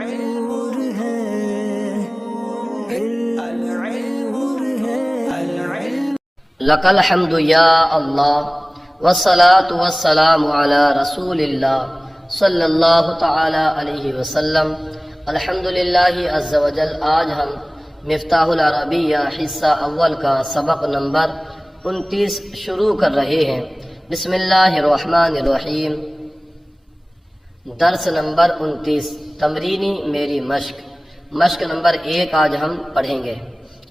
نور ہے نور ہے لک الحمد یا اللہ والصلاة والسلام علی رسول اللہ صلی اللہ تعالی علیہ وسلم۔ الحمدللہ عز و جل، آج ہم مفتاح العربیہ حصہ اول کا سبق نمبر 29 شروع کر رہے ہیں۔ بسم اللہ الرحمن الرحیم۔ درس نمبر 29، تمرینی میری مشق نمبر 1 آج ہم پڑھیں گے۔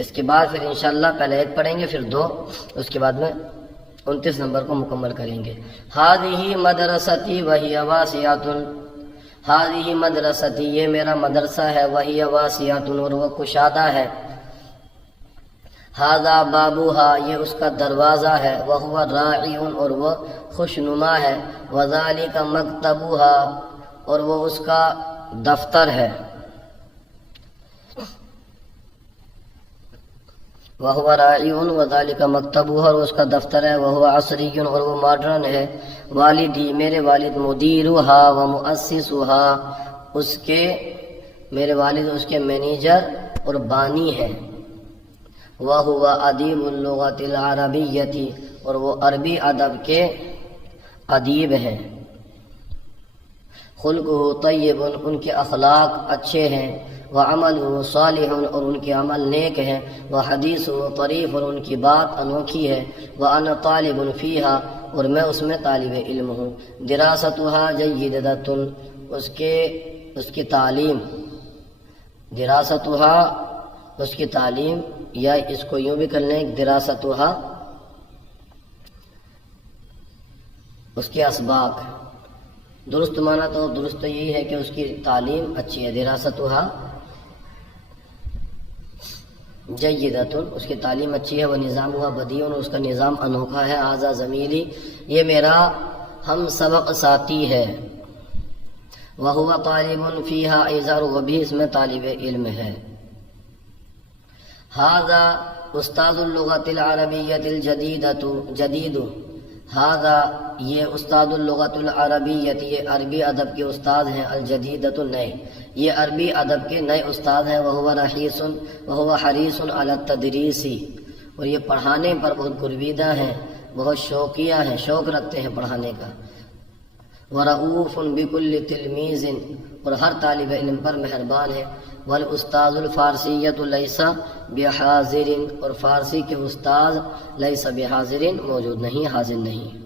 اس کے بعد پھر انشاءاللہ پہلے 1 پڑھیں گے، پھر 2، اس کے بعد میں 29 نمبر کو مکمل کریں گے۔ ہذہ مدرستی وہی واسعۃ، ہذہ مدرستی، یہ میرا مدرسہ ہے، وہی واسعۃ، اور وہ کشادہ ہے۔ ھذا بابھا، یہ اس کا دروازہ ہے، وہو راعی، اور وہ خوشنما ہے، وذالک مکتبھا، اور وہ اس کا دفتر ہے۔ وہو راعی وذالک مکتبھا، اور اس کا دفتر ہے، وہو عصری، اور وہ ماڈرن ہے۔ والدی، میرے والد، مدیرھا و مؤسسھا، میرے والد اس کے مینیجر اور بانی ہے۔ وہو ادیب اللغۃ العربیۃ، اور وہ عربی ادب کے ادیب ہیں۔ خلقہ طیب، ان کے اخلاق اچھے ہیں۔ وعملہ صالح، اور ان کے عمل نیک ہیں۔ وحدیثہ طریف، اور ان کی بات انوکھی ہے۔ وانا طالب فیہا، اور میں اس میں طالب علم ہوں۔ دراستھا جیدۃ، اس کی تعلیم، دراستھا اس کی تعلیم، یا اس کو یوں بھی کر لیں، دراستھا اس کے اسباق۔ درست معنی تو درست یہی ہے کہ اس کی تعلیم اچھی ہے، دراستھا جیدۃ، اس کی تعلیم اچھی ہے۔ وہ نظامھا بدیع، اس کا نظام انوکھا ہے۔ ھذا زمیلی، یہ میرا ہم سبق ساتھی ہے۔ وہو طالب فیہا ایضا، وہ بھی اس میں طالب علم ہے۔ ھذا استاذ اللغۃ العربیۃ الجدید، ھذا یہ استاد اللغۃ العربیۃ، یہ عربی ادب کے استاد ہیں، الجدیدۃ نئے، یہ عربی ادب کے نئے استاد ہیں۔ وہو حریص علی التدریس، اور یہ پڑھانے پر بہت گرویدہ ہیں، بہت شوقیہ ہیں، شوق رکھتے ہیں پڑھانے کا۔ ورؤوف بکل تلمیذ، اور ہر طالب علم پر مہربان ہے۔ والاستاذ الفارسیۃ لیس بحاضر، اور فارسی کے استاد لیس بحاضر، موجود نہیں، حاضر نہیں۔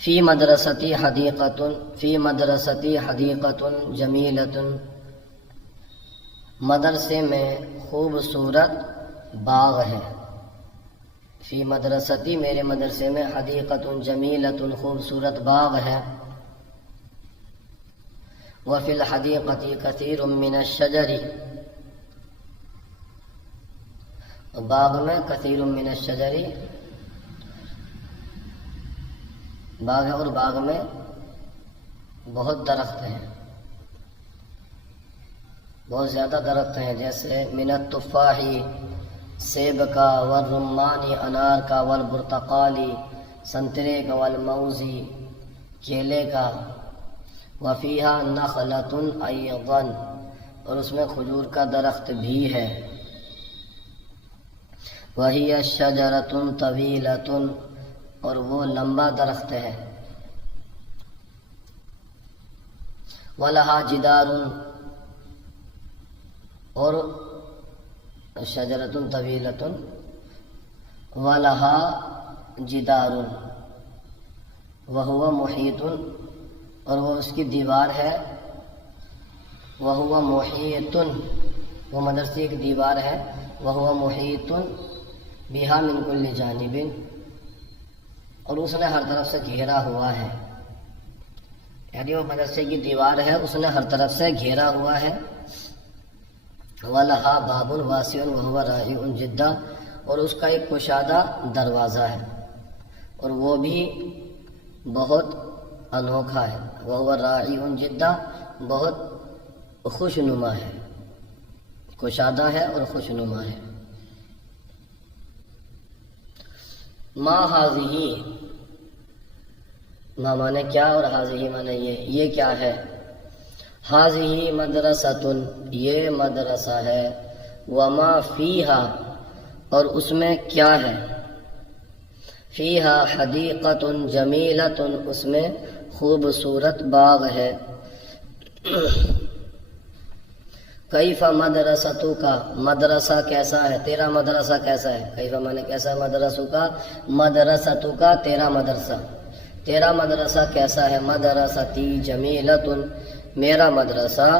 فی مدرستی حدیقۃ جمیلۃ، مدرسے میں خوبصورت باغ ہے۔ فی مدرستی، میرے مدرسے میں، حدیقۃ جمیلۃ، خوبصورت باغ ہے۔ وفی الحدیقۃ کثیر من الشجر، باغ میں کثیر من الشجر، باغ ہے اور باغ میں بہت درخت ہیں، بہت زیادہ درخت ہیں، جیسے من التفاح، سیب کا، والرمان، انار کا، والبرتقال، سنترے کا، والموز، کیلے کا۔ وفیہا نخلۃ ایضا، اور اس میں کھجور کا درخت بھی ہے۔ وہی شجرۃ طویلۃ، اور وہ لمبا درخت ہے۔ ولہا جدار، اور شجرۃ طویلۃ، ولہا جدار، وہو محیط، اور وہ اس کی دیوار ہے۔ وہو محیط، وہ مدرسے کی دیوار ہے۔ وہو محیط بہا من کل جانب، اور اس نے ہر طرف سے گھیرا ہوا ہے، یعنی وہ مدرسے کی دیوار ہے، اس نے ہر طرف سے گھیرا ہوا ہے۔ وَلَهَا بَابٌ وَاسِعٌ وَهُوَ رَائِعٌ جِدًّا، اور اس کا ایک کشادہ دروازہ ہے، اور وہ بھی بہت انوکھا ہے۔ وَهُوَ رَائِعٌ جِدًّا، بہت خوشنما ہے، کشادہ ہے اور خوشنما ہے۔ ما هذه، ما مانے کیا اور حاضی مانے یہ کیا ہے. حاضی مدرستن یہ مدرسہ ہے. وما فیہا اور اس میں کیا ہے. فیہا حدیقۃ جمیلۃ اس میں خوبصورت باغ ہے. کیف مدرسۃ کا مدرسہ کیسا ہے تیرا مدرسہ کیسا ہے. کیف مانے کیسا مدرسہ کا مدرسۃ کا تیرا مدرسہ کیسا ہے. مدرستی جمیلۃ میرا مدرسہ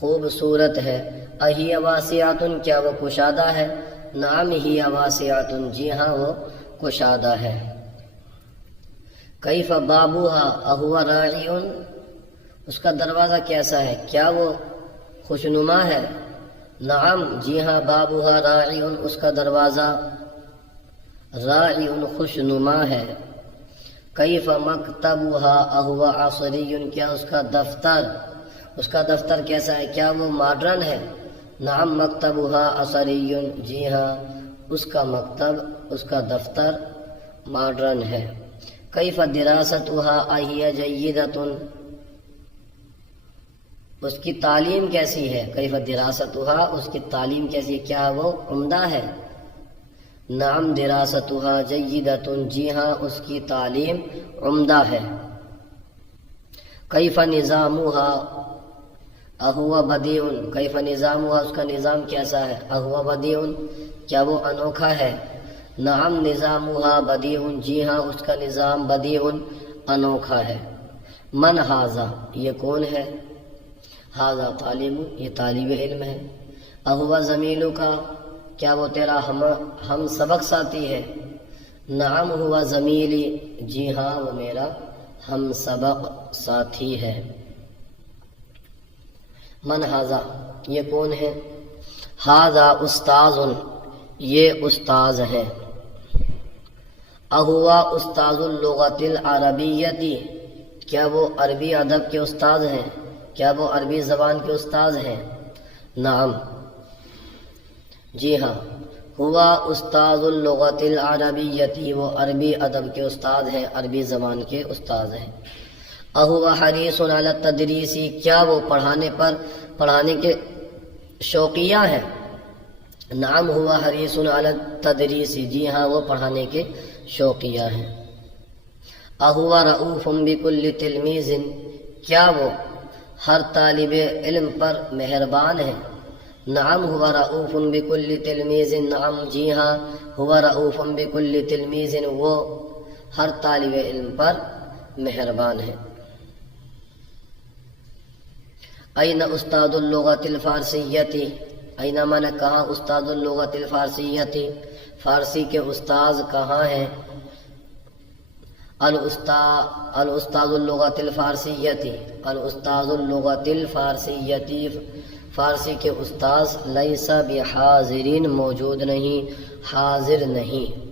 خوبصورت ہے. اہی واسعۃ کیا وہ کشادہ ہے. نعم ہی واسعۃ جی ہاں وہ کشادہ ہے. کیف بابوہا اہو راعی اس کا دروازہ کیسا ہے کیا وہ خوشنما ہے. نعم جی ہاں بابوہا راعی اس کا دروازہ راعی خوشنما ہے. کیف مکتبہا اہو عصری کیا اس کا دفتر کیسا ہے کیا وہ ماڈرن ہے. نعم مکتبہا عصری جی ہاں اس کا مکتب اس کا دفتر ماڈرن ہے. کیف دراستہا اہی جیدۃ اس کی تعلیم کیسی ہے. کیف دراستہا اس کی تعلیم کیسی ہے کیا وہ عمدہ ہے. نعم دراستہا جیدۃ جی ہاں اس کی تعلیم عمدہ ہے. کیف نظامہا اہو بدیع کیف نظامہا اس کا نظام کیسا ہے. اہو بدیع کیا وہ انوکھا ہے. نعم نظامہا بدیع جی ہاں اس کا نظام بدیع انوکھا ہے. من ھذا یہ کون ہے. ھذا طالب یہ طالب علم ہے. اہو زمیلک کیا وہ تیرا ہم سبق ساتھی ہے. نعم ہوا زمیلی جی ہاں وہ میرا ہم سبق ساتھی ہے. من ھذا یہ کون ہے. ھذا استاذ یہ استاذ ہے. اہوا استاذ اللغۃ العربیۃ کیا وہ عربی ادب کے استاذ ہیں کیا وہ عربی زبان کے استاذ ہیں. نعم جی ہاں ہوا استاذ اللغۃ العربیۃ وہ عربی ادب کے استاد ہیں عربی زبان کے استاد ہیں. اہوا حریص علی التدریس کیا وہ پڑھانے کے شوقیہ ہیں. نعم ہوا حریص علی التدریس جی ہاں وہ پڑھانے کے شوقیہ ہیں. اہوا رؤوف بکل تلمیذ کیا وہ ہر طالب علم پر مہربان ہے. نعم ہوا رؤوف بکل تلمیذ نعم جی ہاں ہوا رؤوف بکل تلمیذ وہ ہر طالب علم پر مہربان ہے. این استاد اللغۃ الفارسیۃ این مانا کہاں استاد اللغۃ الفارسیۃ فارسی کے استاذ کہاں ہیں. الاستاذ اللغۃ الفارسیۃ الاستاذ اللغۃ الفارسیۃ فارسی کے استاذ لیس بحاضرین موجود نہیں حاضر نہیں.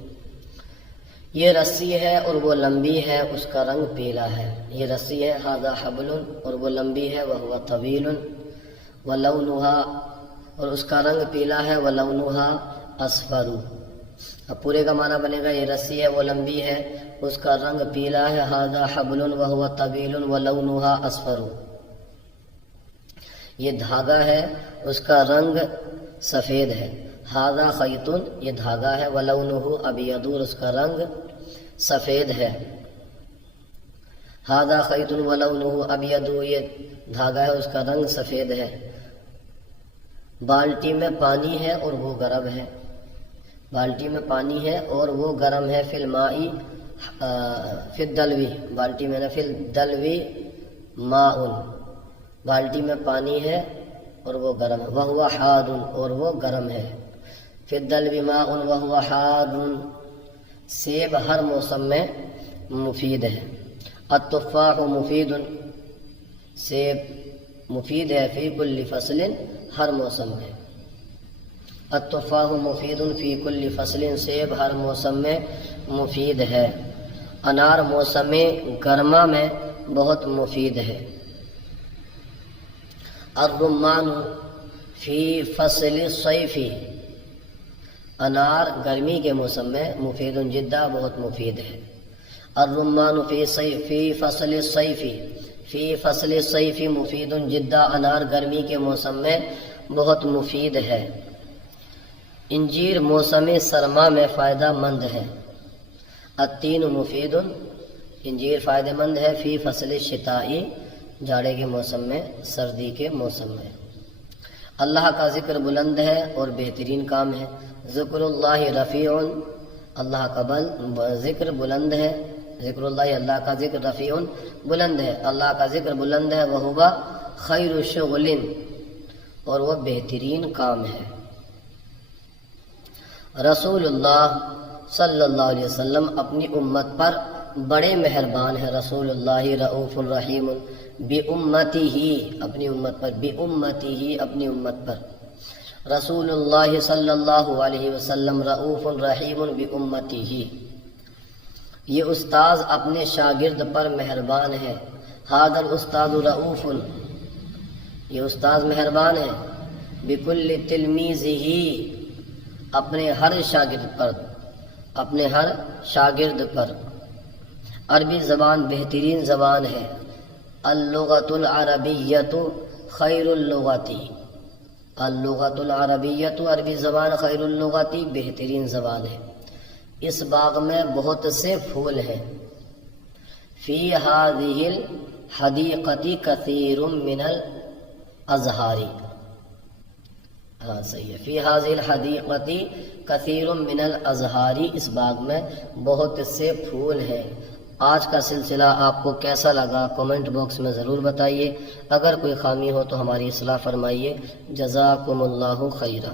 یہ رسی ہے اور وہ لمبی ہے اس کا رنگ پیلا ہے. یہ رسی ہے ھذا حبل اور وہ لمبی ہے وہو طویل ولونھا اور اس کا رنگ پیلا ہے ولونھا اصفر. اب پورے کا معنی بنے گا یہ رسی ہے وہ لمبی ہے اس کا رنگ پیلا ہے. ھذا حبل وہو طویل ولونھا اصفر یہ دھاگا ہے اس کا رنگ سفید ہے. ھذا خیط یہ دھاگا ہے ولونہ ابیض اس کا رنگ سفید ہے. ھذا خیط ولونہ ابیض یہ دھاگا ہے اس کا رنگ سفید ہے. بالٹی میں پانی ہے اور وہ گرم ہے. بالٹی میں پانی ہے اور وہ گرم ہے. فی الماء فی الدلوی بالٹی میں فی الدلوی ماء بالٹی میں پانی ہے اور وہ گرم ہے. وہو حاد اور وہ گرم ہے. فی الدلوی ماء وہو حاد سیب ہر موسم میں مفید ہے. التفاح مفید سیب مفید ہے. فی کل فصل ہر موسم میں. التفاح مفید فی کل فصل سیب ہر موسم میں مفید ہے. انار موسم گرما میں بہت مفید ہے. الرمان فی فصل الصیف انار گرمی کے موسم میں مفید جدا بہت مفید ہے. الرمان فی فصل الصیف فی فصل الصیف مفید جدا، انار گرمی کے موسم میں بہت مفید ہے۔ انجیر موسم سرما میں فائدہ مند ہے۔ التین مفید، انجیر فائدہ مند ہے، فی فصل الشتائی، جاڑے کے موسم میں، سردی کے موسم میں۔ اللہ کا ذکر بلند ہے اور بہترین کام ہے۔ ذکر اللہ رفیع، اللہ کا ذکر بلند ہے، ذکر اللہ، اللہ کا ذکر رفیع بلند ہے، اللہ کا ذکر بلند ہے، وہو خیر شغل، اور وہ بہترین کام ہے۔ رسول اللہ صلی اللہ علیہ وسلم اپنی امت پر بڑے مہربان ہیں۔ رسول اللہ رؤوف الرحیم بِأُمَّتِهِ، اپنی امت پر، بِأُمَّتِهِ، اپنی امت پر۔ رسول اللہ صلی اللہ علیہ وسلم رؤوف الرحیم بِأُمَّتِهِ، یہ استاذ اپنے شاگرد پر مہربان ہے۔ ھذا الاستاذ رؤوف، یہ استاذ مہربان ہے، بِكُلِّ تِلْمِيذِهِ، اپنے ہر شاگرد پر، اپنے ہر شاگرد پر۔ عربی زبان بہترین زبان ہے۔ اللغۃ العربیۃ خیر اللغۃ، اللغۃ العربیۃ، عربی زبان خیر اللغۃ، بہترین زبان ہے۔ اس باغ میں بہت سے پھول ہیں۔ فی ھذہ الحدیقۃ کثیر من الازہار، ہاں صحیح ہے، فی ھذہ الحدیقۃ کثیر من الازہار، اس باغ میں بہت سے پھول ہیں۔ آج کا سلسلہ آپ کو کیسا لگا کمنٹ باکس میں ضرور بتائیے، اگر کوئی خامی ہو تو ہماری اصلاح فرمائیے۔ جزاکم اللہ خیرا۔